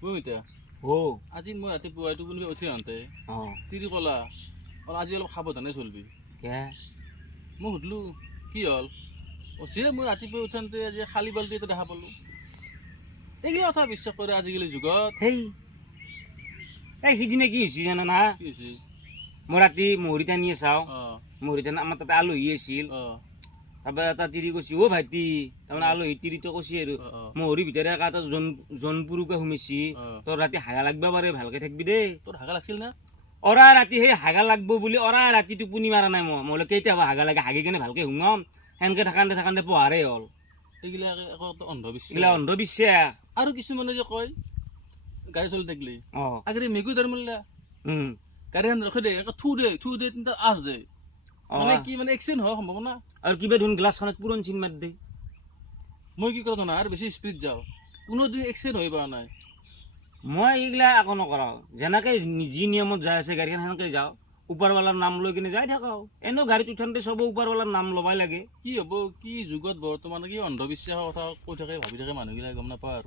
বুজিতা ও আজি মই ৰাতিপুৱা টোপনি উঠি আহোঁতে অ তিৰি ক'লা আজি অলপ সাৱধানে চলবি কে মই সুধিলোঁ কি হ'ল অচে মই ৰাতিপুৱা উঠাতে আজি খালী বাল্টি এটা দেখা পালোঁ এইগিলা কথা বিশ্বাস কৰে আজিকালি যুগত সেই এই সিদিনা কি হৈছে জানা না কি হৈছে মই ৰাতি মহৰি টানিয়ে চাওঁ অঁ মহৰি টানি আমাৰ তাতে আলহী আছিল অঁ তাৰপৰা এটা তিৰি কৈছে অ' ভাইটি তাৰমানে আলহী তিৰিটো কৈছে আৰু অঁ মহৰিৰ ভিতৰে এটা জোনপুৰুকে সোমাইছি অঁ তোৰ ৰাতি হাগা লাগবা পাৰে ভালকে থাকিবি দেই তোৰ হাগা লাগছিল না অৰা ৰাতি সেই হাগা লাগব বুলি অৰা ৰাতি টোপনি মাৰা নাই মই বোলে কেতিয়াবা হাগা লাগে হাগি কেনে ভালকে সোমাম সেনকে থাকান্তে পোহাৰে হ'ল এইগিলা একো অন্ধবিশ্বাস এইগিলা অন্ধবিশ্বাস আৰু কিছুমানে যে কয় গাড়ী চলি থাকিলে অ আগেৰে মেগুৰ দাৰ মাৰিলা উম গাড়ীখন ৰখে দে থু দে তিনিটা আঁচ দে অ মানে কি মানে এক্সিডেণ্ট হোৱাৰ সম্ভাৱনা আৰু কিবা ধুন গ্লাছখনত পুৰণ চিন মাৰ দে মই কি কৰোঁ জানা আৰু বেছি স্পীড যাওঁ কোনোদিন এক্সিডেণ্ট হৈ পোৱা নাই মই এইগিলা একো নকৰাও যেনেকে যি নিয়মত যাই আছে গাড়ীখন সেনেকে যাওঁ ওপৰৱালাৰ নাম লৈ কিনে যাই থাকাও এনেও গাড়ীত উঠান্তে চবে ওপৰৱালাৰ নাম ল'বাই লাগে কি হ'ব কি যুগত বৰ্তমান কি অন্ধবিশ্বাসৰ কথা কৈ থাকে ভাবি থাকে মানুহবিলাক গম নাপায়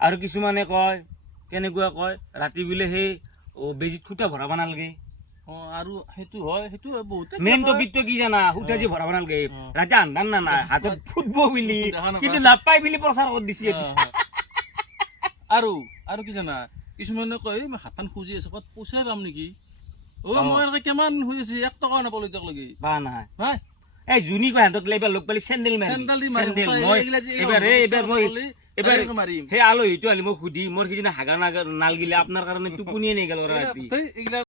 আৰু কিছুমানে কয় কেনেকুৱা কয় ৰাতি বোলে সেই বেজিত খুটা ভৰাব নালাগে অঁ আৰু সেইটো হয় বহুতে মেইন টপিকটো কি জানা খুটা যি ভৰাব নালাগে ৰাতি আন্ধাৰ না নাই হাতত ফুটব বুলি দেখা নাপায়। কিন্তু নাপায় বুলি প্ৰচাৰ কৰি দিছে আৰু কি জানা কিছুমানে কয় মই হাতখন খুজি আছো ক'ত পইচা পাম নেকি অ। মই এনেকে কিমান হৈ আছে 1 টকা নাপালো এতিয়ালৈকে বা নাই হয় এই জুনি কয় সিহঁতক এইবাৰ লগ পালি চেণ্ডেল চেণ্ডেল দি মাৰিম। মই এইগিলা যে এই এইবাৰ মই এবাৰ ডাইৰেক্ট মাৰিম। সেই আলহীটো আলি মই সুধি মোৰ সিদিনা হাগা নালগিলে আপোনাৰ কাৰণে টোপনিয়ে নেগেল ৰাতি এইগিলা